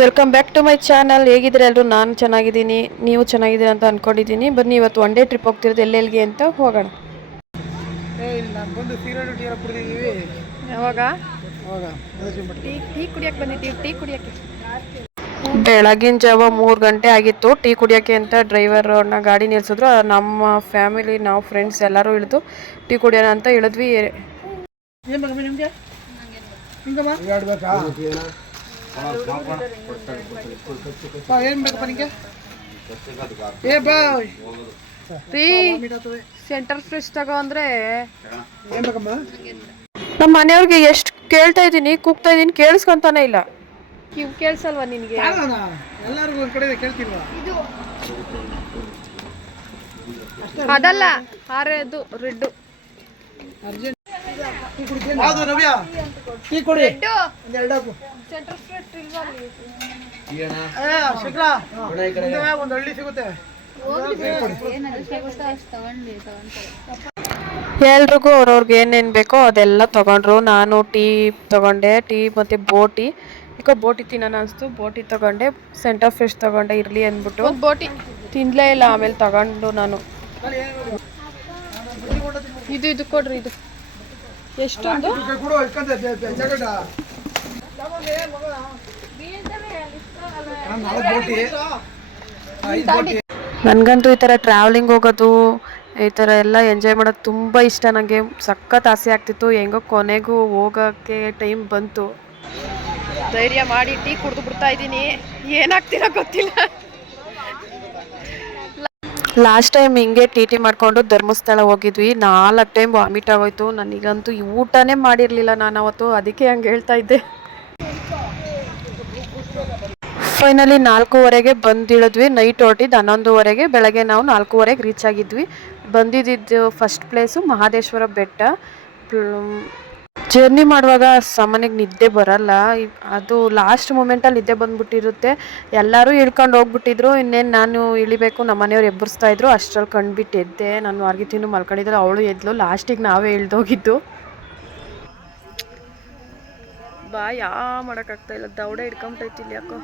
Welcome back to my channel. ಹೇಗಿದ್ರೆ ಎಲ್ಲರೂ? ನಾನು ಚೆನ್ನಾಗಿದ್ದೀನಿ, ನೀವು ಚೆನ್ನಾಗಿದ್ದೀರ ಅಂತ ಅಂದ್ಕೊಂಡಿದ್ದೀನಿ. ಬನ್ನಿ ಇವತ್ತು ಒನ್ ಡೇ ಟ್ರಿಪ್ ಹೋಗ್ತಿರೋದು ಎಲ್ಲೆಲ್ಲಿಗೆ ಅಂತ ಹೋಗೋಣ. ಯಾವಾಗ ಟೀ ಕುಡಿಯೋಕ್ಕೆ ಬಂದಿದ್ದೀವಿ. ಟೀ ಕುಡಿಯೋಕ್ಕೆ ಬೆಳಗಿನ ಜಾವ 3 ಗಂಟೆ ಆಗಿತ್ತು. ಟೀ ಕುಡಿಯೋಕ್ಕೆ ಅಂತ ಡ್ರೈವರ್ ಅಣ್ಣ ಗಾಡಿ ನಿಲ್ಸಿದ್ರು. ನಮ್ಮ ಫ್ಯಾಮಿಲಿ, ನಾವು ಫ್ರೆಂಡ್ಸ್ ಎಲ್ಲರೂ ಇಳಿದು ಟೀ ಕುಡಿಯೋಣ ಅಂತ ಇಳಿದ್ವಿ. ಸೆಂಟರ್ ಫ್ರೆಶ್ ತಗೋ ಅಂದ್ರೆ ನಮ್ಮ ಮನೆಯವ್ರಿಗೆ ಎಷ್ಟು ಕೇಳ್ತಾ ಇದ್ದೀನಿ, ಕೂಗ್ತಾ ಇದ್ದೀನಿ, ಕೇಳಿಸ್ಕೊಂತಾನೆ ಇಲ್ಲ. ಇವ್ ಕೇಳಿಸಲ್ವಾ ನಿನಗೆ? ಅದಲ್ಲ ಆರೇದು ರೆಡ್ ಎಲ್ರಿಗೂ ಅವ್ರವ್ರಿಗೆ ಏನೇನು ಬೇಕೋ ಅದೆಲ್ಲ ತಗೊಂಡ್ರು. ನಾನು ಟೀ ತಗೊಂಡೆ, ಟೀ ಮತ್ತು ಬೋಟಿ. ಈಗ ಬೋಟಿ ತಿನ್ನೋಣ ಅನಿಸ್ತು, ಬೋಟಿ ತಗೊಂಡೆ. ಸೆಂಟರ್ ಫ್ರೆಶ್ ತಗೊಂಡೆ, ಇರಲಿ ಅಂದ್ಬಿಟ್ಟು. ಒಂದು ಬೋಟಿ ತಿನ್ನಲೇ ಇಲ್ಲ. ಆಮೇಲೆ ತಗೊಂಡು ನಾನು ಇದು ಕೊಡ್ರಿ. ಇದು ಎಷ್ಟೊಂದು ನನಗಂತೂ ಈ ಥರ ಟ್ರಾವೆಲಿಂಗ್ ಹೋಗೋದು, ಈ ಥರ ಎಲ್ಲ ಎಂಜಾಯ್ ಮಾಡೋದು ತುಂಬ ಇಷ್ಟ. ನನಗೆ ಸಖತ್ ಆಸೆ ಆಗ್ತಿತ್ತು. ಹೆಂಗೋ ಕೊನೆಗೂ ಹೋಗೋಕ್ಕೆ ಟೈಮ್ ಬಂತು. ಧೈರ್ಯ ಮಾಡಿ ಟೀ ಕುಡಿದು ಬಿಡ್ತಾ ಇದ್ದೀನಿ. ಏನಾಗ್ತಿರೋ ಗೊತ್ತಿಲ್ಲ. ಲಾಸ್ಟ್ ಟೈಮ್ ಹಿಂಗೆ ಟಿ ಮಾಡಿಕೊಂಡು ಧರ್ಮಸ್ಥಳ ಹೋಗಿದ್ವಿ. 4 ಟೈಮ್ ವಾಮಿಟ್ ಆಗೋಯ್ತು. ನನಗಂತೂ ಊಟನೇ ಮಾಡಿರಲಿಲ್ಲ ನಾನು ಅವತ್ತು, ಅದಕ್ಕೆ ಹಂಗೆ ಹೇಳ್ತಾ ಇದ್ದೆ. ಫೈನಲಿ 4:15ಗೆ ಬಂದಿಳಿದ್ವಿ. ನೈಟ್ ಹೊರಟಿದ್ದು 11:15. ಬೆಳಗ್ಗೆ ನಾವು 4:15ಗೆ ರೀಚ್ ಆಗಿದ್ವಿ. ಬಂದಿದ್ದು ಫಸ್ಟ್ ಪ್ಲೇಸು ಮಹದೇಶ್ವರ ಬೆಟ್ಟ. ಜರ್ನಿ ಮಾಡುವಾಗ ಸಾಮಾನ್ಯಕ್ಕೆ ನಿದ್ದೆ ಬರಲ್ಲ, ಅದು ಲಾಸ್ಟ್ ಮೂಮೆಂಟಲ್ಲಿ ನಿದ್ದೆ ಬಂದುಬಿಟ್ಟಿರುತ್ತೆ. ಎಲ್ಲರೂ ಇಳ್ಕೊಂಡು ಹೋಗ್ಬಿಟ್ಟಿದ್ರು. ಇನ್ನೇನು ನಾನು ಇಳಿಬೇಕು, ನಮ್ಮ ಮನೆಯವ್ರು ಎಬ್ಬರಿಸ್ತಾ ಇದ್ರು. ಅಷ್ಟರಲ್ಲಿ ಕಂಡುಬಿಟ್ಟು ಎದ್ದೆ. ನಾನು ಅರ್ಗಿತಿನ್ನು ಮಲ್ಕೊಂಡಿದ್ರೆ ಅವಳು ಎದ್ಲು. ಲಾಸ್ಟಿಗೆ ನಾವೇ ಇಳ್ದೋಗಿದ್ದು. ಮಾಡೋಕ್ಕಾಗ್ತಾ ಇಲ್ಲ, ದೌಡೆ ಹಿಡ್ಕೊಂಬಿಟ್ಟೈತಿಲ್ಲ ಯಾಕೋ.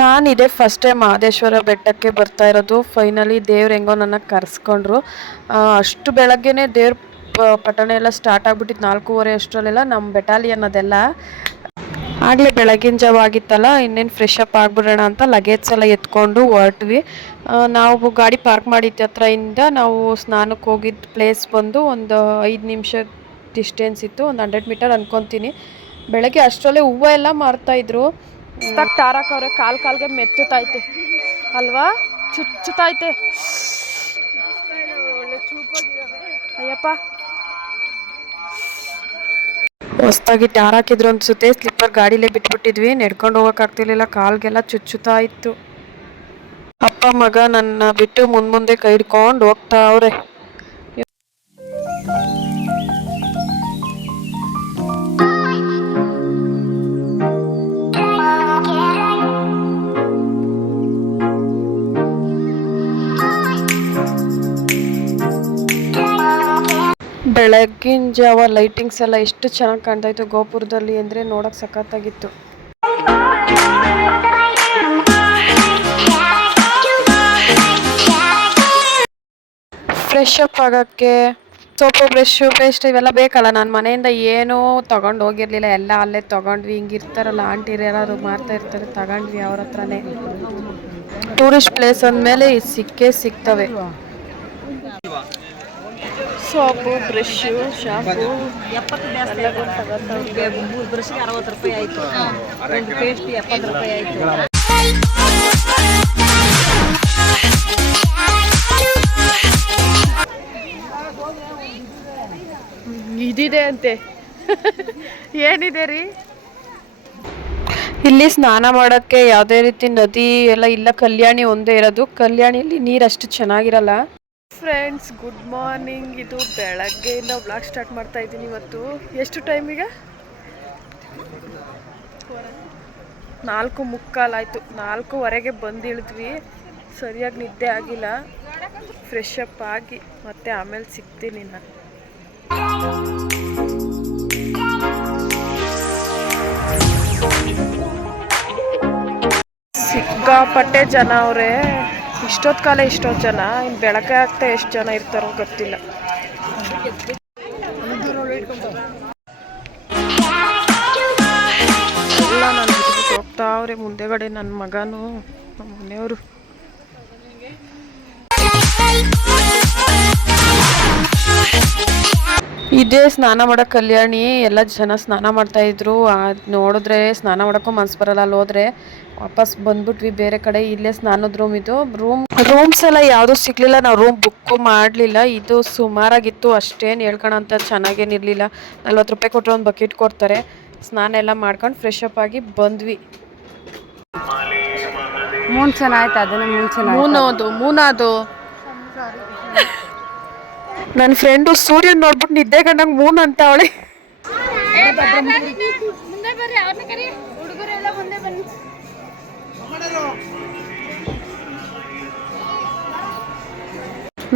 ನಾನು ಇದೇ ಫಸ್ಟ್ ಟೈಮ್ ಮಹದೇಶ್ವರ ಬೆಟ್ಟಕ್ಕೆ ಬರ್ತಾ ಇರೋದು. ಫೈನಲಿ ದೇವ್ರು ಹೆಂಗೋ ನನ್ನ ಕರೆಸ್ಕೊಂಡ್ರು. ಅಷ್ಟು ಬೆಳಗ್ಗೆನೇ ದೇವ್ರ ಪಠಣ ಎಲ್ಲ ಸ್ಟಾರ್ಟ್ ಆಗಿಬಿಟ್ಟಿತ್ತು. 4:15 ಅಷ್ಟರಲ್ಲೆಲ್ಲ ನಮ್ಮ ಬೆಟಾಲಿಯನ್ ಅದೆಲ್ಲ. ಆಗಲೇ ಬೆಳಗಿನ ಜಾವ ಆಗಿತ್ತಲ್ಲ, ಇನ್ನೇನು ಫ್ರೆಶ್ ಅಪ್ ಆಗಿಬಿಡೋಣ ಅಂತ ಲಗೇಜ್ ಎಲ್ಲ ಎತ್ಕೊಂಡು ಹೊರಟ್ವಿ. ನಾವು ಗಾಡಿ ಪಾರ್ಕ್ ಮಾಡಿದ್ದ ಹತ್ರದಿಂದ ನಾವು ಸ್ನಾನಕ್ಕೆ ಹೋಗಿದ್ದ ಪ್ಲೇಸ್ ಬಂದು ಒಂದು 5 ನಿಮಿಷ ಡಿಸ್ಟೆನ್ಸ್ ಇತ್ತು, ಒಂದು 100 ಮೀಟರ್ ಅಂದ್ಕೊತೀನಿ. ಬೆಳಗ್ಗೆ ಅಷ್ಟರಲ್ಲೇ ಹೂವು ಎಲ್ಲ ಮಾರ್ತಾಯಿದ್ರು. ತಾರಕವ್ರೆ ಕಾಲ್ಗೆ ಮೆತ್ತೈತೆ ಅಲ್ವಾ, ಚುಚ್ಚುತ್ತೈತೆ. ಅಯ್ಯಪ್ಪ, ಹೊಸ್ದಾಗಿ ಟಾರ್ ಹಾಕಿದ್ರು ಅನ್ಸುತ್ತೆ. ಸ್ಲಿಪ್ಪರ್ ಗಾಡಿಲೇ ಬಿಟ್ಬಿಟ್ಟಿದ್ವಿ. ನಡ್ಕೊಂಡು ಹೋಗೋಕ್ಕಾಗ್ತಿರ್ಲಿಲ್ಲ, ಕಾಲ್ಗೆಲ್ಲ ಚುಚ್ಚುತ್ತಾ ಇತ್ತು. ಅಪ್ಪ ಮಗ ನನ್ನ ಬಿಟ್ಟು ಮುಂದೆ ಕೈ ಹಿಡ್ಕೊಂಡು ಹೋಗ್ತಾ ಅವ್ರೆ. ಬೆಳಗ್ಗಿನ ಜಾವ ಲೈಟಿಂಗ್ಸ್ ಎಲ್ಲ ಎಷ್ಟು ಚೆನ್ನಾಗಿ ಕಾಣ್ತಾ ಇತ್ತು ಗೋಪುರದಲ್ಲಿ ಅಂದರೆ ನೋಡೋಕೆ ಸಖತ್ತಾಗಿತ್ತು. ಫ್ರೆಶ್ ಅಪ್ ಆಗೋಕ್ಕೆ ಸೋಪು, ಬ್ರಷು, ಪೇಸ್ಟ್ ಇವೆಲ್ಲ ಬೇಕಲ್ಲ. ನಾನು ಮನೆಯಿಂದ ಏನೂ ತೊಗೊಂಡು ಹೋಗಿರಲಿಲ್ಲ, ಎಲ್ಲ ಅಲ್ಲೇ ತೊಗೊಂಡ್ವಿ. ಹಿಂಗಿರ್ತಾರಲ್ಲ ಆಂಟಿರು ಯಾರು ಮಾರ್ತಾ ಇರ್ತಾರೆ, ತಗೊಂಡ್ವಿ ಅವ್ರ ಹತ್ರನೇ. ಟೂರಿಸ್ಟ್ ಪ್ಲೇಸ್ ಅಂದಮೇಲೆ ಸಿಕ್ಕೇ ಸಿಗ್ತವೆ. ಸೋಪು, ಬ್ರಷು, ಶಾಂಪು 3 ಬ್ರಷ್ಗೆ 60 ರೂಪಾಯಿ ಆಯಿತು, 1 ಪೇಸ್ಟ್ 70 ರೂಪಾಯಿ ಆಯಿತು. ಇದಿದೆ ಅಂತೆ. ಏನಿದೆ ರೀ? ಇಲ್ಲಿ ಸ್ನಾನ ಮಾಡೋಕ್ಕೆ ಯಾವುದೇ ರೀತಿ ನದಿ ಎಲ್ಲ ಇಲ್ಲ, ಕಲ್ಯಾಣಿ ಒಂದೇ ಇರೋದು. ಕಲ್ಯಾಣಿಯಲ್ಲಿ ನೀರು ಅಷ್ಟು ಚೆನ್ನಾಗಿರಲ್ಲ. Friends, good morning. ಇದು ಬೆಳಗ್ಗೆಯಿಂದ ವ್ಲಾಗ್ ಸ್ಟಾರ್ಟ್ ಮಾಡ್ತಾ ಇದ್ದೀನಿ. ಇವತ್ತು ಎಷ್ಟು ಟೈಮ್ ಈಗ? 4:45 ಆಯಿತು. 4:15ಗೆ ಬಂದಿಳಿದ್ವಿ. ಸರಿಯಾಗಿ ನಿದ್ದೆ ಆಗಿಲ್ಲ. ಫ್ರೆಶ್ ಅಪ್ ಆಗಿ ಮತ್ತೆ ಆಮೇಲೆ ಸಿಗ್ತೀನಿ ನಾನು. ಸಿಕ್ಕಾಪಟ್ಟೆ ಜನ ಅವರೇ. ಇಷ್ಟೊತ್ತು ಕಾಲ ಇಷ್ಟೊತ್ತು ಜನ, ಇನ್ನು ಬೆಳಗ್ಗೆ ಆಗ್ತಾ ಎಷ್ಟು ಜನ ಇರ್ತಾರೋ ಗೊತ್ತಿಲ್ಲ. ಎಲ್ಲ ನಾನು ಬಿಟ್ಬಿಟ್ಟು ಹೋಗ್ತಾ ಅವ್ರೆ ಮುಂದೆಗಡೆ ನನ್ನ ಮಗನು ನಮ್ಮ ಮನೆಯವರು. ಇದೇ ಸ್ನಾನ ಮಾಡೋ ಕಲ್ಯಾಣಿ. ಎಲ್ಲ ಜನ ಸ್ನಾನ ಮಾಡ್ತಾಯಿದ್ರು. ನೋಡಿದ್ರೆ ಸ್ನಾನ ಮಾಡೋಕ್ಕೂ ಮನ್ಸು ಬರಲ್ಲ. ಅಲ್ಲಿ ಹೋದ್ರೆ ವಾಪಸ್ ಬಂದ್ಬಿಟ್ವಿ ಬೇರೆ ಕಡೆ. ಇಲ್ಲೇ ಸ್ನಾನದ ರೂಮ್ ಇದು. ರೂಮ್ಸ್ ಎಲ್ಲ ಯಾವುದೂ ಸಿಗಲಿಲ್ಲ. ನಾವು ರೂಮ್ ಬುಕ್ಕು ಮಾಡಲಿಲ್ಲ. ಇದು ಸುಮಾರಾಗಿತ್ತು, ಅಷ್ಟೇನು ಹೇಳ್ಕೊಳಂತ ಚೆನ್ನಾಗೇನಿರಲಿಲ್ಲ. 40 ರೂಪಾಯಿ ಕೊಟ್ಟರೆ ಒಂದು ಬಕೆಟ್ ಕೊಡ್ತಾರೆ. ಸ್ನಾನ ಎಲ್ಲ ಮಾಡ್ಕೊಂಡು ಫ್ರೆಶ್ ಅಪ್ ಆಗಿ ಬಂದ್ವಿ. ಮೂನದು ನನ್ನ ಫ್ರೆಂಡು ಸೂರ್ಯನ್ ನೋಡ್ಬಿಟ್ಟು ನಿದ್ದೆ ಕಂಡಂಗೆ ಮೂನ್ ಅಂತ ಅವಳೆ.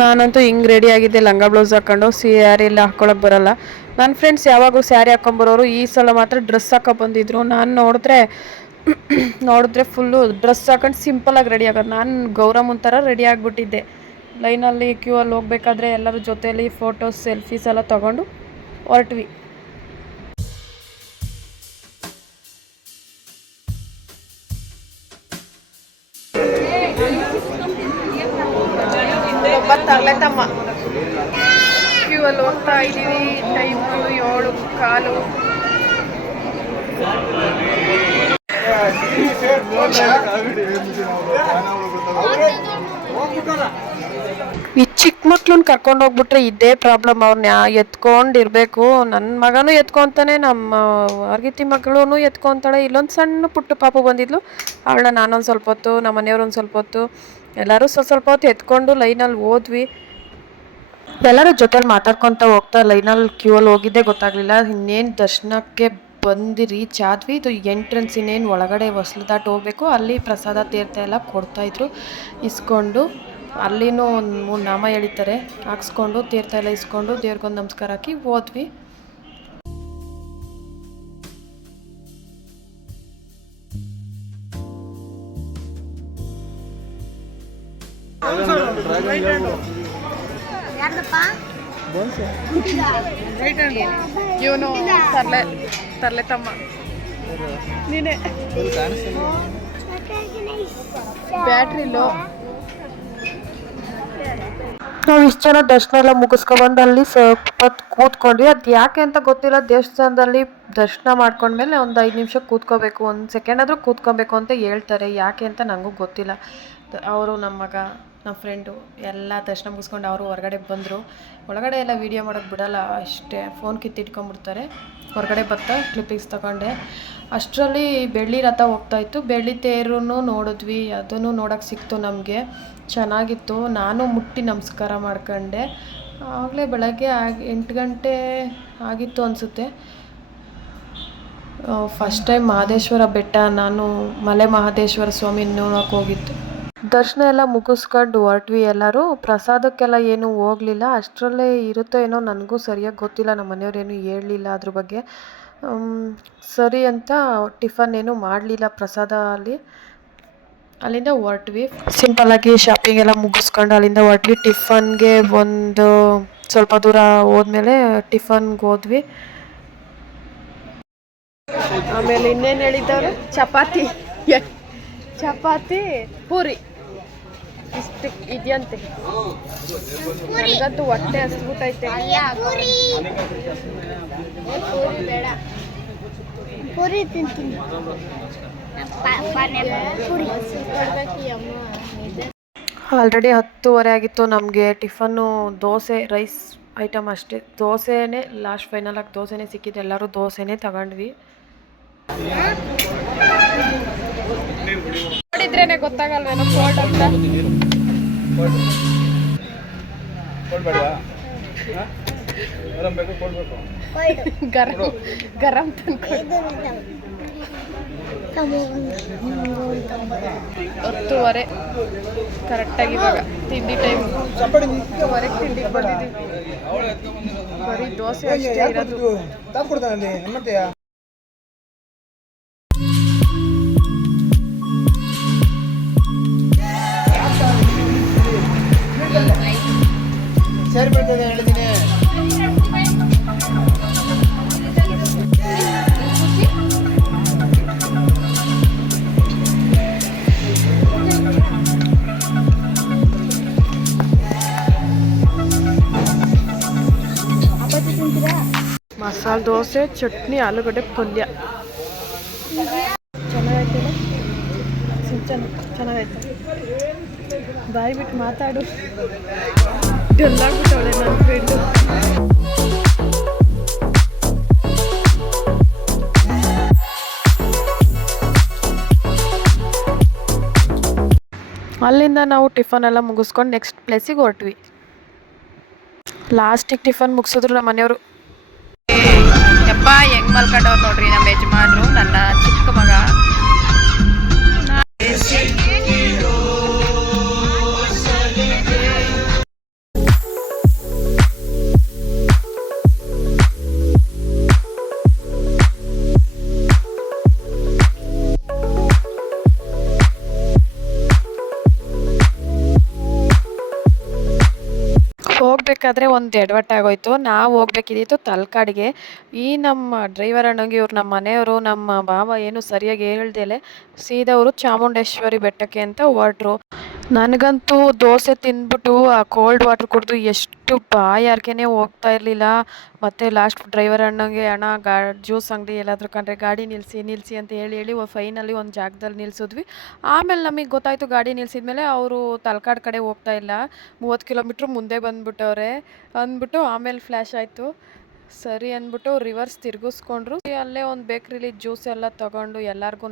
ನಾನಂತೂ ಹಿಂಗೆ ರೆಡಿ ಆಗಿದ್ದೆ, ಲಂಗ ಬ್ಲೌಸ್ ಹಾಕೊಂಡು. ಸ್ಯಾರಿ ಎಲ್ಲ ಹಾಕೊಳಕ್ಕೆ ಬರಲ್ಲ. ನನ್ನ ಫ್ರೆಂಡ್ಸ್ ಯಾವಾಗೂ ಸ್ಯಾರಿ ಹಾಕೊಂಬರೋರು, ಈ ಸಲ ಮಾತ್ರ ಡ್ರೆಸ್ ಹಾಕೊ ಬಂದಿದ್ರು. ನಾನು ನೋಡಿದ್ರೆ ಫುಲ್ಲು ಡ್ರೆಸ್ ಹಾಕೊಂಡು ಸಿಂಪಲಾಗಿ ರೆಡಿ ಆಗೋದು. ನಾನು ಗೌರಮ್ಮನ ಥರ ರೆಡಿ ಆಗಿಬಿಟ್ಟಿದ್ದೆ. ಲೈನಲ್ಲಿ ಕ್ಯೂ ಅಲ್ಲಿ ಹೋಗ್ಬೇಕಾದ್ರೆ ಎಲ್ಲರ ಜೊತೆಯಲ್ಲಿ ಫೋಟೋಸ್ ಸೆಲ್ಫೀಸ್ ಎಲ್ಲ ತೊಗೊಂಡು ಹೊರಟ್ವಿ. ತಮ್ಮ ಕ್ಯೂ ಅಲ್ಲಿ ಹೋಗ್ತಾ ಇದ್ದೀವಿ. ಟೈಮ್ 7:15. ಈ ಚಿಕ್ಕ ಮಕ್ಳನ್ನ ಕರ್ಕೊಂಡು ಹೋಗ್ಬಿಟ್ರೆ ಇದೇ ಪ್ರಾಬ್ಲಮ್. ಅವ್ರನ್ನ ಎತ್ಕೊಂಡಿರ್ಬೇಕು. ನನ್ನ ಮಗನೂ ಎತ್ಕೊತಾನೆ, ನಮ್ಮ ವಾರ್ಗಿತಿ ಮಗಳೂ ಎತ್ಕೊತಾಳೆ. ಇಲ್ಲೊಂದು ಸಣ್ಣ ಪುಟ್ಟ ಪಾಪು ಬಂದಿದ್ಲು, ಅವಳನ್ನ ನಾನೊಂದು ಸ್ವಲ್ಪ ಹೊತ್ತು, ನಮ್ಮ ಮನೆಯವ್ರು ಒಂದು ಸ್ವಲ್ಪ ಹೊತ್ತು, ಎಲ್ಲರೂ ಸ್ವಲ್ಪ ಹೊತ್ತು ಎತ್ಕೊಂಡು ಲೈನಲ್ಲಿ ಹೋದ್ವಿ. ಎಲ್ಲರೂ ಜೊತೆಲಿ ಮಾತಾಡ್ಕೊತ ಹೋಗ್ತಾ ಲೈನಲ್ಲಿ ಕ್ಯೂ ಅಲ್ಲಿ ಹೋಗಿದ್ದೆ ಗೊತ್ತಾಗಲಿಲ್ಲ. ಇನ್ನೇನು ದರ್ಶನಕ್ಕೆ ಬಂದು ರೀಚ್ ಆದ್ವಿ. ಇದು ಎಂಟ್ರೆನ್ಸ್. ಇನ್ನೇನು ಒಳಗಡೆ ಹೊಸ್ಲು ದಾಟ್ ಹೋಗ್ಬೇಕು. ಅಲ್ಲಿ ಪ್ರಸಾದ ತೀರ್ಥ ಎಲ್ಲ ಕೊಡ್ತಾಯಿದ್ರು. ಇಸ್ಕೊಂಡು ಅಲ್ಲಿನೂ ಒಂದು 3 ನಾಮ ಹೇಳಿತಾರೆ, ಹಾಕ್ಸ್ಕೊಂಡು ತೀರ್ಥ ಎಲ್ಲ ಇಸ್ಕೊಂಡು ದೇವ್ರಿಗೊಂದು ನಮಸ್ಕಾರ ಹಾಕಿ ಹೋದ್ವಿ. ಇವನು ತರ್ಲೆ ತಮ್ಮ ನೀನೆ. Battery low. ನಾವು ಇಷ್ಟು ಜನ ದರ್ಶನ ಎಲ್ಲ ಮುಗಿಸ್ಕೊಬಂದು ಅಲ್ಲಿ ಸ್ವಲ್ಪ ಕೂತ್ಕೊಂಡ್ವಿ. ಅದು ಯಾಕೆ ಅಂತ ಗೊತ್ತಿಲ್ಲ. ದೇವಸ್ಥಾನದಲ್ಲಿ ದರ್ಶನ ಮಾಡ್ಕೊಂಡ್ಮೇಲೆ ಒಂದು 5 ನಿಮಿಷ ಕೂತ್ಕೋಬೇಕು, 1 ಸೆಕೆಂಡ್ ಆದರೂ ಕೂತ್ಕೊಬೇಕು ಅಂತ ಹೇಳ್ತಾರೆ. ಯಾಕೆ ಅಂತ ನನಗೂ ಗೊತ್ತಿಲ್ಲ. ಅವರು ನಮ್ಮ ಮಗ, ನಮ್ಮ ಫ್ರೆಂಡು ಎಲ್ಲ ದರ್ಶನ ಮುಗಿಸ್ಕೊಂಡು ಅವರು ಹೊರಗಡೆ ಬಂದರು. ಒಳಗಡೆ ಎಲ್ಲ ವೀಡಿಯೋ ಮಾಡೋಕ್ಕೆ ಬಿಡಲ್ಲ, ಅಷ್ಟೇ ಫೋನ್ ಕಿತ್ತಿಟ್ಕೊಂಡ್ಬಿಡ್ತಾರೆ. ಹೊರಗಡೆ ಬರ್ತಾ ಕ್ಲಿಪ್ಪಿಂಗ್ಸ್ ತಗೊಂಡೆ. ಅಷ್ಟರಲ್ಲಿ ಬೆಳ್ಳಿ ರಥ ಹೋಗ್ತಾಯಿತ್ತು. ಬೆಳ್ಳಿ ತೇರೂ ನೋಡಿದ್ವಿ, ಅದನ್ನು ನೋಡೋಕ್ಕೆ ಸಿಕ್ತು ನಮಗೆ. ಚೆನ್ನಾಗಿತ್ತು. ನಾನು ಮುಟ್ಟಿ ನಮಸ್ಕಾರ ಮಾಡ್ಕೊಂಡೆ. ಆಗಲೇ ಬೆಳಗ್ಗೆ 8 ಗಂಟೆ ಆಗಿತ್ತು ಅನಿಸುತ್ತೆ. ಫಸ್ಟ್ ಟೈಮ್ ಮಹದೇಶ್ವರ ಬೆಟ್ಟ, ನಾನು ಮಲೆ ಮಹದೇಶ್ವರ ಸ್ವಾಮಿ ನೋಡೋಕೆ ಹೋಗಿದ್ದು. ದರ್ಶನ ಎಲ್ಲ ಮುಗಿಸ್ಕೊಂಡು ಹೊರಟ್ವಿ. ಎಲ್ಲರೂ ಪ್ರಸಾದಕ್ಕೆಲ್ಲ ಏನೂ ಹೋಗಲಿಲ್ಲ. ಅಷ್ಟರಲ್ಲೇ ಇರುತ್ತೋ ಏನೋ ನನಗೂ ಸರಿಯಾಗಿ ಗೊತ್ತಿಲ್ಲ. ನಮ್ಮ ಮನೆಯವ್ರೇನು ಹೇಳಲಿಲ್ಲ ಅದ್ರ ಬಗ್ಗೆ. ಸರಿ ಅಂತ ಟಿಫನ್ ಏನೂ ಮಾಡಲಿಲ್ಲ ಪ್ರಸಾದ ಅಲ್ಲಿ. ಅಲ್ಲಿಂದ ಹೊರಟ್ವಿ. ಸಿಂಪಲ್ಲಾಗಿ ಶಾಪಿಂಗ್ ಎಲ್ಲ ಮುಗಿಸ್ಕೊಂಡು ಅಲ್ಲಿಂದ ಹೊರಟ್ವಿ. ಟಿಫನ್ಗೆ ಒಂದು ಸ್ವಲ್ಪ ದೂರ ಹೋದ್ಮೇಲೆ ಟಿಫನ್ಗೆ ಹೋದ್ವಿ. ಆಮೇಲೆ ಇನ್ನೇನು ಹೇಳಿದ್ದವರು, ಚಪಾತಿ ಪೂರಿ ಇಷ್ಟು ಇದೆಯಂತೆ. ನನಗಂತೂ ಹೊಟ್ಟೆ ಹಸ್ಬಿಟ್ಟೈತೆ. ಪೂರಿ ತಿಂತೀನಿ. ಆಲ್ರೆಡಿ 10:30 ಆಗಿತ್ತು. ನಮಗೆ ಟಿಫನ್ನು ದೋಸೆ, ರೈಸ್ ಐಟಮ್ ಅಷ್ಟೇ. ದೋಸೆನೇ ಲಾಸ್ಟ್ ಫೈನಲಾಗಿ ದೋಸೆನೇ ಸಿಕ್ಕಿದ್ದು. ಎಲ್ಲರೂ ದೋಸೆನೇ ತಗೊಂಡ್ವಿ. ನೋಡಿದ್ರೇನೆ ಗೊತ್ತಾಗಲ್ವೇನೋ ಕೋಲ್ಡ್ ಅಂತ. ಗರಂ ತಂದ್ಕೊಂಡು 10:30 ಕರೆಕ್ಟಾಗಿ ಇವಾಗ ತಿಂಡಿ ಟೈಮ್. 10:30 ತಿಂಡಿಗೆ ಬಂದಿದ್ದೀವಿ. ಬರೀ ದೋಸೆ ಅಷ್ಟೇ ಇರೋದು. ಸರಿ ಬರ್ತದೆ ಹೇಳಿದ್ದೀನಿ. ಮಸಾಲೆ ದೋಸೆ, ಚಟ್ನಿ, ಆಲೂಗಡ್ಡೆ ಪಲ್ಯ ಚೆನ್ನಾಗೈತಿಲ್ಲ? ಚೆನ್ನಾಗೈತೆ. ಬಾಯಿ ಬಿಟ್ಟು ಮಾತಾಡು. ಎಲ್ಲಾಗ್ಬಿಟ್ಟವಳೆ ನನ್ನ ಫ್ರೆಂಡು. ಅಲ್ಲಿಂದ ನಾವು ಟಿಫನ್ ಎಲ್ಲ ಮುಗಿಸ್ಕೊಂಡು ನೆಕ್ಸ್ಟ್ ಪ್ಲೇಸಿಗೆ ಹೊರಟ್ವಿ. ಲಾಸ್ಟಿಗೆ ಟಿಫನ್ ಮುಗಿಸಿದ್ರು ನಮ್ಮ ಮನೆಯವರು. ಯಪ್ಪ ಹೆಂಗ್ ಮಲ್ಕೊಂಡವ್ರು ನೋಡ್ರಿ ನಮ್ಮ ಯಜಮಾನ್ರು, ನನ್ನ ಚಿಕ್ಕ ಮಗ. ಹೋಗ್ಬೇಕಾದ್ರೆ ಒಂದು ಎಡವಟ್ಟು ಆಗೋಯ್ತು. ನಾವು ಹೋಗ್ಬೇಕಿದ್ದಿತ್ತು ತಲಕಾಡಿಗೆ. ಈ ನಮ್ಮ ಡ್ರೈವರ್ ಅಣ್ಣಂಗೆ ಇವ್ರು ನಮ್ಮ ಮನೆಯವರು, ನಮ್ಮ ಭಾವ ಏನು ಸರಿಯಾಗಿ ಹೇಳ್ದೇಲೆ ಸೀದಾ ಅವರು ಚಾಮುಂಡೇಶ್ವರಿ ಬೆಟ್ಟಕ್ಕೆ ಅಂತ ಹೊರಟ್ರು. ನನಗಂತೂ ದೋಸೆ ತಿಂದ್ಬಿಟ್ಟು ಆ ಕೋಲ್ಡ್ ವಾಟ್ರ್ ಕುಡಿದು ಎಷ್ಟು ಬಾಯಾರಿಕೆನೇ ಹೋಗ್ತಾ ಇರಲಿಲ್ಲ. ಮತ್ತು ಲಾಸ್ಟ್ ಡ್ರೈವರ್ ಅಣ್ಣಂಗೆ ಅಣ್ಣ ಜ್ಯೂಸ್ ಅಂಗಡಿ ಎಲ್ಲಾದರೂ ಕಂಡ್ರೆ ಗಾಡಿ ನಿಲ್ಲಿಸಿ ಅಂತ ಹೇಳಿ ಫೈನಲಿ ಒಂದು ಜಾಗದಲ್ಲಿ ನಿಲ್ಲಿಸಿದ್ವಿ. ಆಮೇಲೆ ನಮಗೆ ಗೊತ್ತಾಯಿತು ಗಾಡಿ ನಿಲ್ಲಿಸಿದ್ಮೇಲೆ ಅವರು ತಲಕಾಡು ಕಡೆ ಹೋಗ್ತಾ ಇಲ್ಲ, 30 ಕಿಲೋಮೀಟ್ರ್ ಮುಂದೆ ಬಂದುಬಿಟ್ಟವ್ರೆ ಅಂದ್ಬಿಟ್ಟು ಆಮೇಲೆ ಫ್ಲ್ಯಾಶ್ ಆಯಿತು. ಸರಿ ಅಂದ್ಬಿಟ್ಟು ರಿವರ್ಸ್ ತಿರುಗಿಸ್ಕೊಂಡ್ರು. ಅಲ್ಲೇ ಒಂದು ಬೇಕ್ರಿಲಿ ಜ್ಯೂಸ್ ಎಲ್ಲ ತೊಗೊಂಡು ಎಲ್ಲರಿಗೂ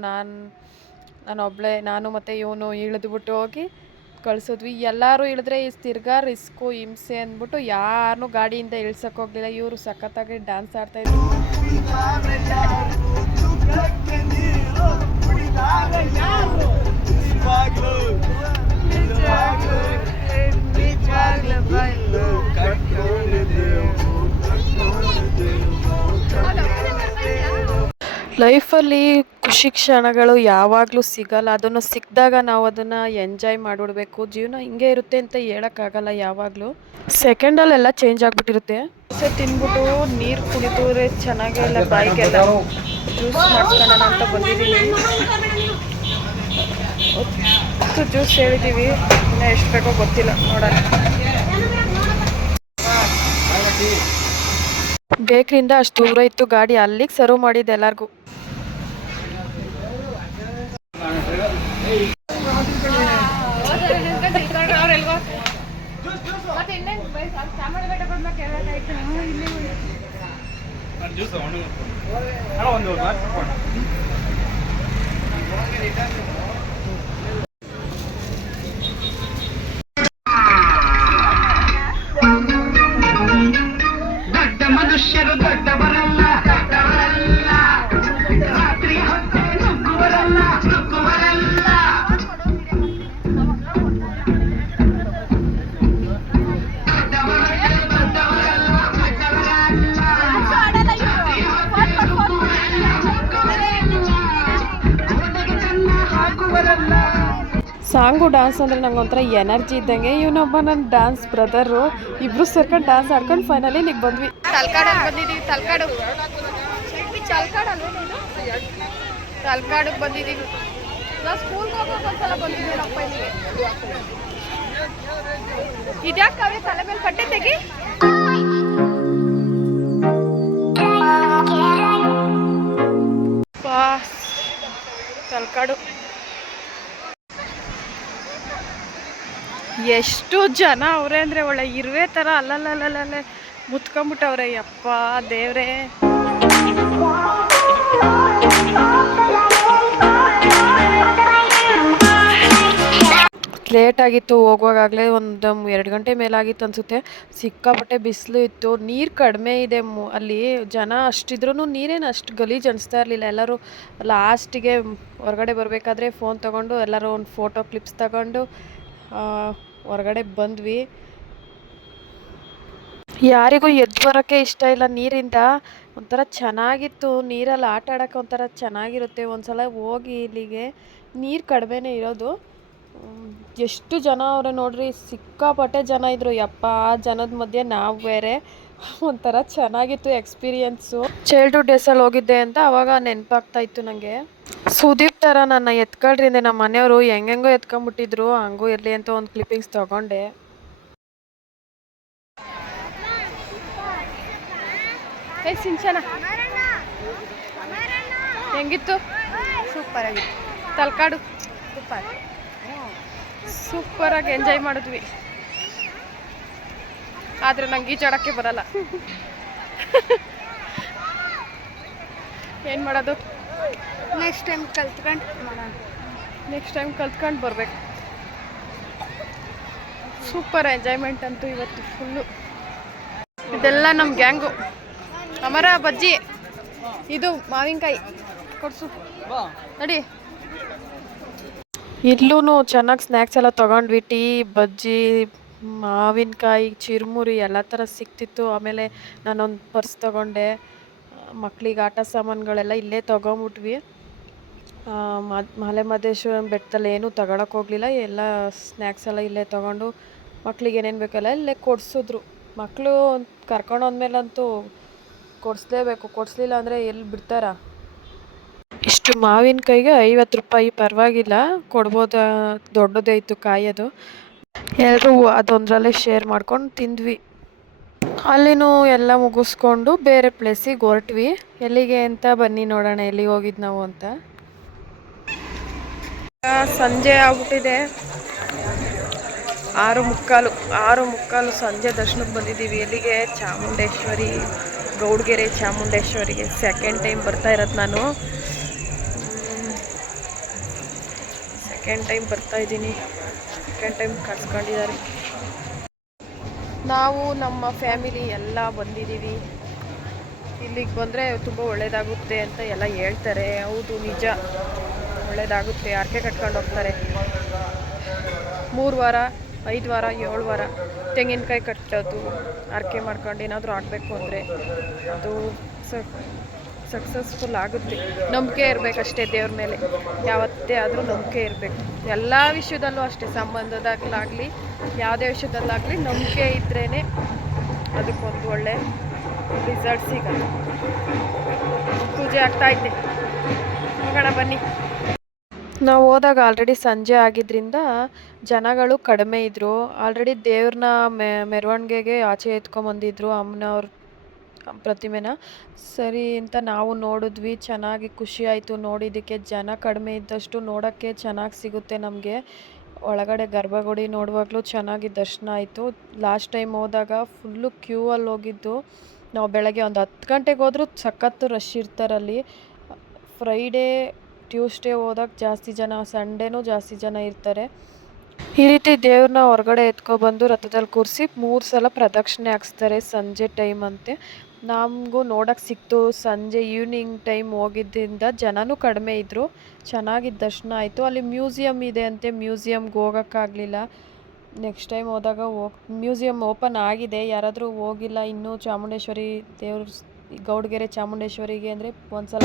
ನಾನು ಮತ್ತು ಇವನು ಇಳಿದ್ಬಿಟ್ಟು ಹೋಗಿ ಕಳಿಸಿದ್ವಿ. ಎಲ್ಲರೂ ಇಳಿದ್ರೆ ಈ ತಿರ್ಗಾ ರಿಸ್ಕು ಹಿಂಸೆ ಅಂದ್ಬಿಟ್ಟು ಯಾರನ್ನೂ ಗಾಡಿಯಿಂದ ಇಳ್ಸೋಕೆ ಹೋಗಲಿಲ್ಲ. ಇವರು ಸಖತ್ತಾಗಿ ಡ್ಯಾನ್ಸ್ ಆಡ್ತಾಯಿದ್ರು. ಲೈಫಲ್ಲಿ ಖುಷಿ ಕ್ಷಣಗಳು ಯಾವಾಗಲೂ ಸಿಗಲ್ಲ. ಅದನ್ನು ಸಿಕ್ಕಿದಾಗ ನಾವು ಅದನ್ನು ಎಂಜಾಯ್ ಮಾಡಿಬಿಡ್ಬೇಕು. ಜೀವನ ಹಿಂಗೆ ಇರುತ್ತೆ ಅಂತ ಹೇಳೋಕ್ಕಾಗಲ್ಲ. ಯಾವಾಗಲೂ ಸೆಕೆಂಡಲ್ಲೆಲ್ಲ ಚೇಂಜ್ ಆಗಿಬಿಟ್ಟಿರುತ್ತೆ. ದೋಸೆ ತಿಂದ್ಬಿಟ್ಟು ನೀರು ಕುಡಿದ್ರೆ ಚೆನ್ನಾಗೇ ಇಲ್ಲ, ಬಾಯಿಗೆಲ್ಲ ಜ್ಯೂಸ್ ಮಾಡ್ಕೊಳ್ಳೋಣ ಅಂತ ಬಂದಿದ್ದೀವಿ. ಜ್ಯೂಸ್ ಹೇಳಿದ್ದೀವಿ, ಇನ್ನೂ ಎಷ್ಟು ಬೇಕೋ ಗೊತ್ತಿಲ್ಲ, ನೋಡೋಣ. ಬೇಕ್ರಿಯಿಂದ ಅಷ್ಟು ದೂರ ಇತ್ತು ಗಾಡಿ, ಅಲ್ಲಿಗೆ ಸರ್ವ್ ಮಾಡಿದ್ದು ಎಲ್ಲರಿಗೂ. ಮನುಷ್ಯರು ದೊಡ್ಡವರಲ್ಲ, ರಾತ್ರಿ ಹೊತ್ತೆ ನುಗ್ಗುವರಲ್ಲ. ಸಾಂಗು ಡ್ಯಾನ್ಸ್ ಅಂದರೆ ನಂಗೆ ಒಂಥರ ಎನರ್ಜಿ ಇದ್ದಂಗೆ. ಇವನೊಬ್ಬ ನನ್ನ ಡ್ಯಾನ್ಸ್ ಬ್ರದರು, ಇಬ್ಬರು ಸೇರ್ಕೊಂಡು ಡ್ಯಾನ್ಸ್ ಆಡ್ಕೊಂಡು ಫೈನಲಿ ಇಲ್ಲಿಗೆ ಬಂದ್ವಿ. ತಲಕಾಡಲ್ಲಿ ಬಂದಿದ್ದೀವಿ. ತಲಕಾಡಿಗೆ ಬಂದಿದ್ದೀವಿ. ನಾವು ಸ್ಕೂಲ್ಗೆ ಹೋಗೋಕೆ ಒಂದ್ಸಲ ಬಂದಿದ್ದೀವಿ ನಮ್ಮ ಇಲ್ಲಿಗೆ. ಇದ್ಯಾಕೆ ಅವೇ ತಲೆ ಮೇಲೆ ಪಟ್ಟೆ ತೆಗಿ. ತಲಕಾಡು ಎಷ್ಟು ಜನ ಅವರೇ ಅಂದರೆ ಒಳ್ಳೆ ಇರುವೆ ಥರ ಅಲ್ಲಲ್ಲಲ್ಲಲ್ಲೇ ಮುತ್ಕೊಂಬಿಟ್ಟವ್ರೆ. ಯಪ್ಪ ದೇವ್ರೇ. ಲೇಟ್ ಆಗಿತ್ತು ಹೋಗುವಾಗಲೇ, ಒಂದು 2 ಗಂಟೆ ಮೇಲಾಗಿತ್ತು ಅನಿಸುತ್ತೆ. ಸಿಕ್ಕಾಪಟ್ಟೆ ಬಿಸಿಲು ಇತ್ತು, ನೀರು ಕಡಿಮೆ ಇದೆ ಅಲ್ಲಿ. ಜನ ಅಷ್ಟಿದ್ರೂ ನೀರೇನು ಅಷ್ಟು ಗಲೀಜು ಅನಿಸ್ತಾ ಇರಲಿಲ್ಲ. ಎಲ್ಲರೂ ಲಾಸ್ಟಿಗೆ ಹೊರಗಡೆ ಬರಬೇಕಾದ್ರೆ ಫೋನ್ ತೊಗೊಂಡು ಎಲ್ಲರೂ ಒಂದು ಫೋಟೋ ಕ್ಲಿಪ್ಸ್ ತಗೊಂಡು ಹೊರಗಡೆ ಬಂದ್ವಿ. ಯಾರಿಗೂ ಎದ್ದು ಬರೋಕ್ಕೆ ಇಷ್ಟ ಇಲ್ಲ ನೀರಿಂದ. ಒಂಥರ ಚೆನ್ನಾಗಿತ್ತು, ನೀರಲ್ಲಿ ಆಟ ಆಡೋಕ್ಕೆ ಒಂಥರ ಚೆನ್ನಾಗಿರುತ್ತೆ. ಒಂದು ಸಲ ಹೋಗಿ ಇಲ್ಲಿಗೆ ನೀರು ಕಡಿಮೆನೇ ಇರೋದು. ಎಷ್ಟು ಜನ ಅವರೇ ನೋಡ್ರಿ, ಸಿಕ್ಕಾಪಟ್ಟೆ ಜನ ಇದ್ರು. ಯಪ್ಪ, ಆ ಜನದ ಮಧ್ಯೆ ನಾವು ಬೇರೆ ಒಂಥರ ಚೆನ್ನಾಗಿತ್ತು ಎಕ್ಸ್ಪೀರಿಯನ್ಸು. ಚೈಲ್ಡ್ಹುಡ್ ಡೇಸಲ್ಲಿ ಹೋಗಿದ್ದೆ ಅಂತ ಅವಾಗ ನೆನಪಾಗ್ತಾ ಇತ್ತು ನನಗೆ. ಸುದೀಪ್ ಥರ ನನ್ನ ಎತ್ಕೊಳ್ರಿ ಅಂದೆ ನಮ್ಮ ಮನೆಯವರು ಹೆಂಗೆಂಗೋ ಎತ್ಕೊಂಡ್ಬಿಟ್ಟಿದ್ರು. ಹಂಗೂ ಇರಲಿ ಅಂತ ಒಂದು ಕ್ಲಿಪ್ಪಿಂಗ್ಸ್ ತೊಗೊಂಡೆ. ಸಿಂಚನ ಹೆಂಗಿತ್ತು? ಸೂಪರ್ ಆಗಿತ್ತು. ತಲಕಾಡು ಸೂಪರಾಗಿ ಎಂಜಾಯ್ ಮಾಡಿದ್ವಿ. ಆದರೆ ನಂಗೆ ಈಜಾಡೋಕ್ಕೆ ಬರಲ್ಲ. ಏನು ಮಾಡೋದು? ನೆಕ್ಸ್ಟ್ ಟೈಮ್ ಕಲ್ತ್ಕೊಂಡು ಮಾಡೋಣ. ನೆಕ್ಸ್ಟ್ ಟೈಮ್ ಕಲ್ತ್ಕೊಂಡು ಬರ್ಬೇಕು. ಸೂಪರ್ ಎಂಜಾಯ್ಮೆಂಟ್ ಅಂತೂ ಇವತ್ತು ಫುಲ್ಲು. ಇದೆಲ್ಲ ನಮ್ಮ ಗ್ಯಾಂಗು. ಅಮರ ಬಜ್ಜಿ, ಇದು ಮಾವಿನಕಾಯಿ ಕೊಡ್ಸು ನಡಿ. ಇಲ್ಲೂ ಚೆನ್ನಾಗಿ ಸ್ನ್ಯಾಕ್ಸ್ ಎಲ್ಲ ತೊಗೊಂಡ್ವಿ. ಟೀ, ಬಜ್ಜಿ, ಮಾವಿನಕಾಯಿ, ಚಿರುಮುರಿ ಎಲ್ಲ ಥರ ಸಿಕ್ತಿತ್ತು. ಆಮೇಲೆ ನಾನೊಂದು ಪರ್ಸ್ ತೊಗೊಂಡೆ. ಮಕ್ಳಿಗೆ ಆಟ ಸಾಮಾನುಗಳೆಲ್ಲ ಇಲ್ಲೇ ತೊಗೊಂಬಿಟ್ವಿ. ಮಲೆ ಮಹದೇಶ್ವರ ಬೆಟ್ಟದಲ್ಲಿ ಏನೂ ತಗೊಳಕ್ಕೆ ಹೋಗಲಿಲ್ಲ. ಎಲ್ಲ ಸ್ನ್ಯಾಕ್ಸ್ ಎಲ್ಲ ಇಲ್ಲೇ ತೊಗೊಂಡು ಮಕ್ಳಿಗೆ ಏನೇನು ಬೇಕಲ್ಲ ಇಲ್ಲೇ ಕೊಡಿಸಿದ್ರು. ಮಕ್ಕಳು ಕರ್ಕೊಂಡೋದ್ಮೇಲಂತೂ ಕೊಡಿಸ್ಲೇಬೇಕು. ಕೊಡಿಸ್ಲಿಲ್ಲ ಅಂದರೆ ಎಲ್ಲಿ ಬಿಡ್ತಾರ? ಇಷ್ಟು ಮಾವಿನಕಾಯಿಗೆ 50 ರೂಪಾಯಿ. ಪರವಾಗಿಲ್ಲ, ಕೊಡ್ಬೋದು. ದೊಡ್ಡದೇ ಇತ್ತು ಕಾಯಿ. ಅದು ಎಲ್ಲರೂ ಅದೊಂದರಲ್ಲೇ ಶೇರ್ ಮಾಡ್ಕೊಂಡು ತಿಂದ್ವಿ. ಅಲ್ಲಿನೂ ಎಲ್ಲ ಮುಗಿಸ್ಕೊಂಡು ಬೇರೆ ಪ್ಲೇಸಿಗೆ ಹೊರಟ್ವಿ. ಎಲ್ಲಿಗೆ ಅಂತ ಬನ್ನಿ ನೋಡೋಣ ಎಲ್ಲಿಗೆ ಹೋಗಿದ್ದು ನಾವು ಅಂತ. ಸಂಜೆ ಆಗ್ಬಿಟ್ಟಿದೆ. 6:45 ಸಂಜೆ ದರ್ಶನಕ್ಕೆ ಬಂದಿದ್ದೀವಿ. ಎಲ್ಲಿಗೆ? ಚಾಮುಂಡೇಶ್ವರಿ, ಗೌಡ್ಗೆರೆ ಚಾಮುಂಡೇಶ್ವರಿಗೆ. ಸೆಕೆಂಡ್ ಟೈಮ್ ಬರ್ತಾ ಇರೋದು ನಾನು. ಸೆಕೆಂಡ್ ಟೈಮ್ ಬರ್ತಾ ಇದ್ದೀನಿ. ಸೆಕೆಂಡ್ ಟೈಮ್ ಕರ್ಸ್ಕೊಂಡಿದ್ದಾರೆ. ನಾವು ನಮ್ಮ ಫ್ಯಾಮಿಲಿ ಎಲ್ಲ ಬಂದಿದ್ದೀವಿ. ಇಲ್ಲಿಗೆ ಬಂದರೆ ತುಂಬ ಒಳ್ಳೆಯದಾಗುತ್ತೆ ಅಂತ ಎಲ್ಲ ಹೇಳ್ತಾರೆ. ಹೌದು, ನಿಜ, ಒಳ್ಳೆಯದಾಗುತ್ತೆ. ಹರಕೆ ಕಟ್ಕೊಂಡು ಹೋಗ್ತಾರೆ. 3 ವಾರ, 5 ವಾರ, 7 ವಾರ ತೆಂಗಿನಕಾಯಿ ಕಟ್ಟೋದು, ಹರಕೆ ಮಾಡ್ಕೊಂಡು ಏನಾದರೂ ಆಗಬೇಕು ಅಂದರೆ ಅದು ಸಕ್ಸಸ್ಫುಲ್ ಆಗುತ್ತೆ. ನಂಬಿಕೆ ಇರಬೇಕಷ್ಟೇ ದೇವ್ರ ಮೇಲೆ. ಯಾವತ್ತೇ ಆದರೂ ನಂಬಿಕೆ ಇರಬೇಕು. ಎಲ್ಲ ವಿಷಯದಲ್ಲೂ ಅಷ್ಟೇ, ಸಂಬಂಧದಾಗಲಾಗಲಿ ಯಾವುದೇ ವಿಷಯದಲ್ಲಾಗಲಿ ನಂಬಿಕೆ ಇದ್ರೇ ಅದಕ್ಕೊಂದು ಒಳ್ಳೆ ರಿಸಲ್ಟ್ ಸಿಗೋದು. ಪೂಜೆ ಆಗ್ತಾಯಿದೆ, ಹೋಗೋಣ ಬನ್ನಿ. ನಾವು ಹೋದಾಗ ಆಲ್ರೆಡಿ ಸಂಜೆ ಆಗಿದ್ದರಿಂದ ಜನಗಳು ಕಡಿಮೆ ಇದ್ದರು. ಆಲ್ರೆಡಿ ದೇವ್ರನ್ನ ಮೆರವಣಿಗೆಗೆ ಆಚೆ ಎತ್ಕೊಂಬಂದಿದ್ರು ಅಮ್ಮನವ್ರ ಪ್ರತಿಮೆನ. ಸರಿ ಅಂತ ನಾವು ನೋಡಿದ್ವಿ. ಚೆನ್ನಾಗಿ ಖುಷಿ ಆಯಿತು ನೋಡಿದ್ದಕ್ಕೆ. ಜನ ಕಡಿಮೆ ಇದ್ದಷ್ಟು ನೋಡೋಕ್ಕೆ ಚೆನ್ನಾಗಿ ಸಿಗುತ್ತೆ ನಮಗೆ. ಒಳಗಡೆ ಗರ್ಭಗುಡಿ ನೋಡುವಾಗಲೂ ಚೆನ್ನಾಗಿ ದರ್ಶನ ಆಯಿತು. ಲಾಸ್ಟ್ ಟೈಮ್ ಹೋದಾಗ ಫುಲ್ಲು ಕ್ಯೂ ಅಲ್ಲಿ ಹೋಗಿದ್ದು ನಾವು. ಬೆಳಗ್ಗೆ ಒಂದು 10 ಗಂಟೆಗೆ ಹೋದ್ರೂ ಸಖತ್ತು ರಶ್ ಇರ್ತಾರಲ್ಲಿ. ಫ್ರೈಡೇ, ಟ್ಯೂಸ್ಡೇ ಹೋದಾಗ ಜಾಸ್ತಿ ಜನ, ಸಂಡೇನೂ ಜಾಸ್ತಿ ಜನ ಇರ್ತಾರೆ. ಈ ರೀತಿ ದೇವ್ರನ್ನ ಹೊರಗಡೆ ಎತ್ಕೊಬಂದು ರಥದಲ್ಲಿ ಕೂರಿಸಿ 3 ಸಲ ಪ್ರದಕ್ಷಿಣೆ ಹಾಕ್ಸ್ತಾರೆ. ಸಂಜೆ ಟೈಮ್ ಅಂತೆ. ನಮಗೂ ನೋಡೋಕ್ಕೆ ಸಿಕ್ತು. ಸಂಜೆ ಈವ್ನಿಂಗ್ ಟೈಮ್ ಹೋಗಿದ್ದರಿಂದ ಜನನೂ ಕಡಿಮೆ ಇದ್ದರು. ಚೆನ್ನಾಗಿ ದರ್ಶನ ಆಯಿತು. ಅಲ್ಲಿ ಮ್ಯೂಸಿಯಮ್ ಇದೆ ಅಂತೆ. ಮ್ಯೂಸಿಯಮ್ಗೆ ಹೋಗೋಕ್ಕಾಗಲಿಲ್ಲ. ನೆಕ್ಸ್ಟ್ ಟೈಮ್ ಹೋದಾಗ ಮ್ಯೂಸಿಯಮ್ ಓಪನ್ ಆಗಿದೆ. ಯಾರಾದರೂ ಹೋಗಿಲ್ಲ ಇನ್ನೂ ಚಾಮುಂಡೇಶ್ವರಿ ದೇವ್ರ, ಗೌಡ್ಗೆರೆ ಚಾಮುಂಡೇಶ್ವರಿಗೆ ಅಂದರೆ ಒಂದ್ಸಲ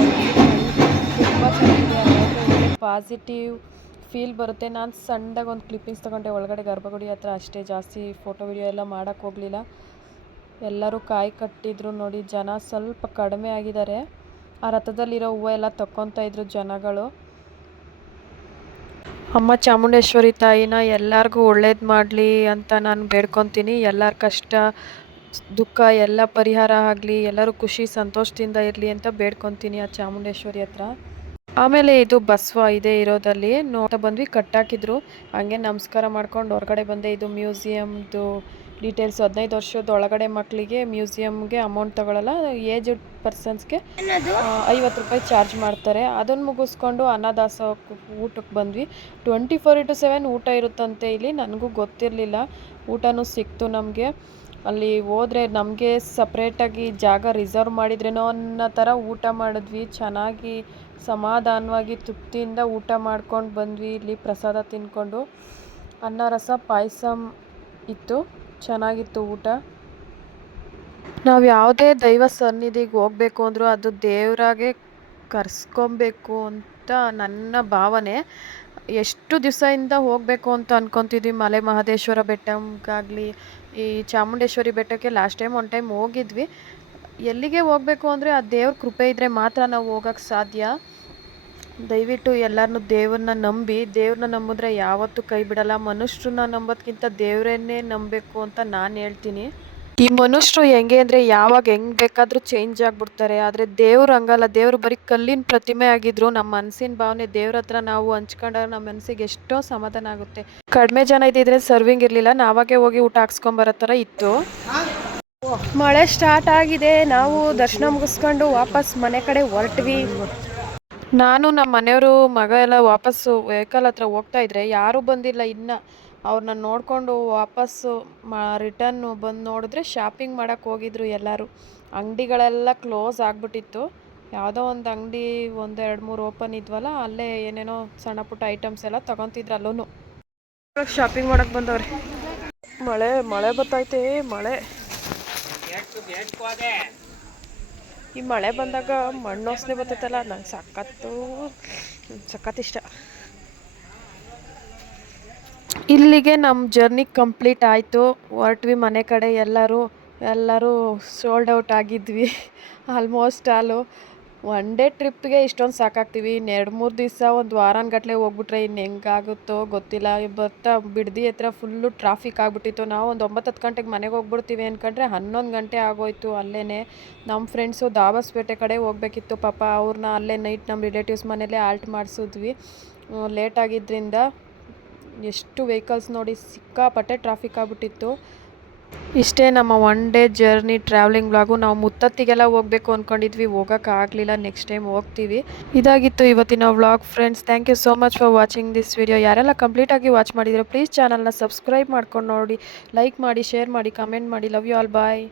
ತುಂಬ ಚೆನ್ನಾಗಿದೆ. ಒಳ್ಳೆ ಪಾಸಿಟಿವ್ ಫೀಲ್ ಬರುತ್ತೆ. ನಾನು ಸಣ್ಣದಾಗಿ ಒಂದು ಕ್ಲಿಪ್ಪಿಂಗ್ಸ್ ತೊಗೊಂಡೆ ಒಳಗಡೆ ಗರ್ಭಗುಡಿ ಹತ್ರ ಅಷ್ಟೇ. ಜಾಸ್ತಿ ಫೋಟೋ ವಿಡಿಯೋ ಎಲ್ಲ ಮಾಡೋಕ್ಕೆ ಹೋಗಲಿಲ್ಲ. ಎಲ್ಲರೂ ಕಾಯಿ ಕಟ್ಟಿದ್ರು ನೋಡಿ. ಜನ ಸ್ವಲ್ಪ ಕಡಿಮೆ ಆಗಿದ್ದಾರೆ. ಆ ರಥದಲ್ಲಿರೋ ಹೂವು ಎಲ್ಲ ತಕ್ಕೊತಾ ಇದ್ರು ಜನಗಳು. ಅಮ್ಮ ಚಾಮುಂಡೇಶ್ವರಿ ತಾಯಿನ ಎಲ್ಲರಿಗೂ ಒಳ್ಳೇದು ಮಾಡಲಿ ಅಂತ ನಾನು ಬೇಡ್ಕೊತೀನಿ. ಎಲ್ಲರ ಕಷ್ಟ ದುಃಖ ಎಲ್ಲ ಪರಿಹಾರ ಆಗಲಿ, ಎಲ್ಲರೂ ಖುಷಿ ಸಂತೋಷದಿಂದ ಇರಲಿ ಅಂತ ಬೇಡ್ಕೊತೀನಿ ಆ ಚಾಮುಂಡೇಶ್ವರಿ ಹತ್ರ. ಆಮೇಲೆ ಇದು ಬಸವ ಇದೆ ಇರೋದಲ್ಲಿ ನೋಡ್ತಾ ಬಂದ್ವಿ. ಕಟ್ಟಾಕಿದ್ರು. ಹಂಗೆ ನಮಸ್ಕಾರ ಮಾಡ್ಕೊಂಡು ಹೊರಗಡೆ ಬಂದೆ. ಇದು ಮ್ಯೂಸಿಯಮ್ದು ಡೀಟೇಲ್ಸ್. 15 ವರ್ಷದ ಒಳಗಡೆ ಮಕ್ಕಳಿಗೆ ಮ್ಯೂಸಿಯಮ್ಗೆ ಅಮೌಂಟ್ ತಗೊಳ್ಳಲ್ಲ. ಏಜ್ಡ್ ಪರ್ಸನ್ಸ್ಗೆ 50 ರೂಪಾಯಿ ಚಾರ್ಜ್ ಮಾಡ್ತಾರೆ. ಅದನ್ನು ಮುಗಿಸ್ಕೊಂಡು ಅನ್ನದಾಸೋಹ ಊಟಕ್ಕೆ ಬಂದ್ವಿ. 24/7 ಊಟ ಇರುತ್ತಂತೆ ಇಲ್ಲಿ. ನನಗೂ ಗೊತ್ತಿರಲಿಲ್ಲ. ಊಟನೂ ಸಿಕ್ತು ನಮಗೆ. ಅಲ್ಲಿ ಹೋದರೆ ನಮಗೆ ಸಪ್ರೇಟಾಗಿ ಜಾಗ ರಿಸರ್ವ್ ಮಾಡಿದ್ರೇನೋ ಅನ್ನೋ ಥರ ಊಟ ಮಾಡಿದ್ವಿ. ಚೆನ್ನಾಗಿ ಸಮಾಧಾನವಾಗಿ ತೃಪ್ತಿಯಿಂದ ಊಟ ಮಾಡ್ಕೊಂಡು ಬಂದ್ವಿ. ಇಲ್ಲಿ ಪ್ರಸಾದ ತಿಂದ್ಕೊಂಡು ಅನ್ನ, ರಸ, ಪಾಯಸಂ ಇತ್ತು. ಚೆನ್ನಾಗಿತ್ತು ಊಟ. ನಾವು ಯಾವುದೇ ದೈವ ಸನ್ನಿಧಿಗೆ ಹೋಗಬೇಕು ಅಂದರೂ ಅದು ದೇವರಾಗೆ ಕರೆಸ್ಕೊಬೇಕು ಅಂತ ಅಂತ ನನ್ನ ಭಾವನೆ. ಎಷ್ಟು ದಿವಸದಿಂದ ಹೋಗಬೇಕು ಅಂತ ಅನ್ಕೊತಿದ್ವಿ ಮಲೆ ಮಹದೇಶ್ವರ ಬೆಟ್ಟಕ್ಕಾಗಲಿ, ಈ ಚಾಮುಂಡೇಶ್ವರಿ ಬೆಟ್ಟಕ್ಕೆ ಲಾಸ್ಟ್ ಟೈಮ್ ಒನ್ ಟೈಮ್ ಹೋಗಿದ್ವಿ. ಎಲ್ಲಿಗೆ ಹೋಗಬೇಕು ಅಂದರೆ ಆ ದೇವ್ರ ಕೃಪೆ ಇದ್ದರೆ ಮಾತ್ರ ನಾವು ಹೋಗೋಕ್ಕೆ ಸಾಧ್ಯ. ದಯವಿಟ್ಟು ಎಲ್ಲರನ್ನೂ ದೇವ್ರನ್ನ ನಂಬಿದ್ರೆ ಯಾವತ್ತೂ ಕೈ ಬಿಡಲ್ಲ. ಮನುಷ್ಯರನ್ನ ನಂಬೋದಕ್ಕಿಂತ ದೇವರನ್ನೇ ನಂಬಬೇಕು ಅಂತ ನಾನು ಹೇಳ್ತೀನಿ. ಈ ಮನುಷ್ಯರು ಹೆಂಗೆ ಅಂದರೆ ಯಾವಾಗ ಹೆಂಗೆ ಬೇಕಾದರೂ ಚೇಂಜ್ ಆಗಿಬಿಡ್ತಾರೆ. ಆದರೆ ದೇವ್ರು ಹಂಗಲ್ಲ. ದೇವರು ಬರೀ ಕಲ್ಲಿನ ಪ್ರತಿಮೆ ಆಗಿದ್ರು ನಮ್ಮ ಮನಸ್ಸಿನ ಭಾವನೆ ದೇವ್ರ ಹತ್ರ ನಾವು ಹಂಚ್ಕೊಂಡ್ರೆ ನಮ್ಮ ಮನಸ್ಸಿಗೆ ಎಷ್ಟೋ ಸಮಾಧಾನ ಆಗುತ್ತೆ. ಕಡಿಮೆ ಜನ ಇದ್ದಿದ್ರೆ ಸರ್ವಿಂಗ್ ಇರಲಿಲ್ಲ, ನಾವಾಗೆ ಹೋಗಿ ಊಟ ಹಾಕ್ಸ್ಕೊಂಬರೋ ಥರ ಇತ್ತು. ಮಳೆ ಸ್ಟಾರ್ಟ್ ಆಗಿದೆ. ನಾವು ದರ್ಶನ ಮುಗಿಸ್ಕೊಂಡು ವಾಪಸ್ ಮನೆ ಕಡೆ ಹೊರಟ್ವಿ. ನಾನು ನಮ್ಮ ಮನೆಯವರು ಮಗ ಎಲ್ಲ ವಾಪಸ್ಸು ವೆಹಿಕಲ್ ಹತ್ರ ಹೋಗ್ತಾ ಇದ್ರೆ ಯಾರೂ ಬಂದಿಲ್ಲ ಇನ್ನು. ಅವ್ರನ್ನ ನೋಡಿಕೊಂಡು ವಾಪಸ್ಸು ರಿಟರ್ನ್ ಬಂದು ನೋಡಿದ್ರೆ ಶಾಪಿಂಗ್ ಮಾಡೋಕ್ಕೆ ಹೋಗಿದ್ರು ಎಲ್ಲರೂ. ಅಂಗಡಿಗಳೆಲ್ಲ ಕ್ಲೋಸ್ ಆಗಿಬಿಟ್ಟಿತ್ತು. ಯಾವುದೋ ಒಂದು ಅಂಗಡಿ 1-2-3 ಓಪನ್ ಇದ್ವಲ್ಲ, ಅಲ್ಲೇ ಏನೇನೋ ಸಣ್ಣ ಪುಟ್ಟ ಐಟಮ್ಸ್ ಎಲ್ಲ ತೊಗೊತಿದ್ರು. ಅಲ್ಲೂ ಶಾಪಿಂಗ್ ಮಾಡೋಕ್ಕೆ ಬಂದವ್ರೆ. ಮಳೆ ಬರ್ತೈತೆ. ಈ ಮಳೆ ಬಂದಾಗ ಮಣ್ಣು ವಾಸನೆ ಬರ್ತೈತಲ್ಲ, ನಂಗೆ ಸಖತ್ ಇಷ್ಟ. ಇಲ್ಲಿಗೆ ನಮ್ಮ ಜರ್ನಿ ಕಂಪ್ಲೀಟ್ ಆಯಿತು. ಹೊರಟ್ವಿ ಮನೆ ಕಡೆ. ಎಲ್ಲರೂ ಸೋಲ್ಡ್ ಔಟ್ ಆಗಿದ್ವಿ ಆಲ್ಮೋಸ್ಟ್ ಆಲು. ಒನ್ ಡೇ ಟ್ರಿಪ್ಗೆ ಇಷ್ಟೊಂದು ಸಾಕಾಗ್ತೀವಿ. 2-3 ದಿವಸ ಒಂದು ವಾರಗಟ್ಟಲೆ ಹೋಗ್ಬಿಟ್ರೆ ಇನ್ನು ಹೆಂಗಾಗುತ್ತೋ ಗೊತ್ತಿಲ್ಲ. ಬರ್ತಾ ಬಿಡದಿ ಹತ್ರ ಫುಲ್ಲು ಟ್ರಾಫಿಕ್ ಆಗಿಬಿಟ್ಟಿತ್ತು. ನಾವು ಒಂದು 9-10 ಗಂಟೆಗೆ ಮನೆಗೆ ಹೋಗ್ಬಿಡ್ತೀವಿ ಅಂದ್ಕೊಂಡ್ರೆ 11 ಗಂಟೆ ಆಗೋಯ್ತು ಅಲ್ಲೇ. ನಮ್ಮ ಫ್ರೆಂಡ್ಸು ದಾಬಸ್ಪೇಟೆ ಕಡೆ ಹೋಗ್ಬೇಕಿತ್ತು. ಪಾಪ ಅವ್ರನ್ನ ಅಲ್ಲೇ ನೈಟ್ ನಮ್ಮ ರಿಲೇಟಿವ್ಸ್ ಮನೇಲೇ ಆಲ್ಟ್ ಮಾಡಿಸಿದ್ವಿ. ಲೇಟ್ ಆಗಿದ್ದರಿಂದ ಎಷ್ಟು ವೆಹಿಕಲ್ಸ್ ನೋಡಿ ಸಿಕ್ಕಾಪಟ್ಟೆ ಟ್ರಾಫಿಕ್ ಆಗಿಬಿಟ್ಟಿತ್ತು. ಇಷ್ಟೇ ನಮ್ಮ one day journey travelling vlog. ನಾವು ಮುತ್ತತ್ತಿಗೆಲ್ಲ ಹೋಗಬೇಕು ಅಂದ್ಕೊಂಡಿದ್ವಿ, ಹೋಗೋಕ್ಕಾಗಲಿಲ್ಲ. ನೆಕ್ಸ್ಟ್ ಟೈಮ್ ಹೋಗ್ತೀವಿ. ಇದಾಗಿತ್ತು ಇವತ್ತಿನ vlog friends. Thank you so much for watching this video. ಯಾರೆಲ್ಲ ಕಂಪ್ಲೀಟಾಗಿ ವಾಚ್ ಮಾಡಿದ್ರೆ ಪ್ಲೀಸ್ ಚಾನಲ್ನ ಸಬ್ಸ್ಕ್ರೈಬ್ ಮಾಡ್ಕೊಂಡು ನೋಡಿ, ಲೈಕ್ ಮಾಡಿ, ಶೇರ್ ಮಾಡಿ, ಕಮೆಂಟ್ ಮಾಡಿ. Love you all. ಬಾಯ್.